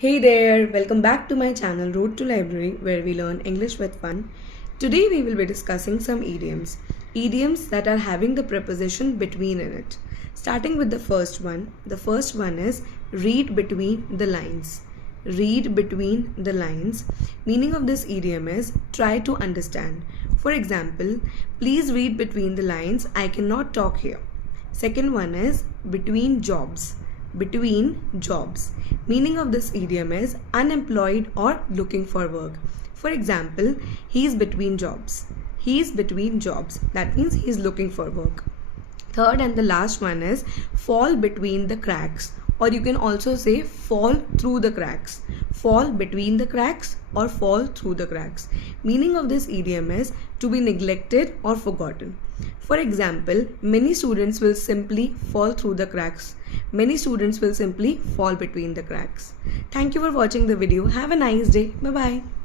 Hey there, welcome back to my channel Road to Library where we learn English with fun. Today we will be discussing some idioms. Idioms that are having the preposition between in it. Starting with the first one. The first one is read between the lines. Read between the lines. Meaning of this idiom is try to understand. For example, please read between the lines. I cannot talk here. Second one is between jobs. Between jobs. Meaning of this idiom is unemployed or looking for work. For example, he is between jobs. He is between jobs. That means he is looking for work. Third and the last one is fall between the cracks, or you can also say fall through the cracks. Fall between the cracks or fall through the cracks. Meaning of this idiom is to be neglected or forgotten. For example, many students will simply fall through the cracks. Many students will simply fall between the cracks. Thank you for watching the video. Have a nice day. Bye bye.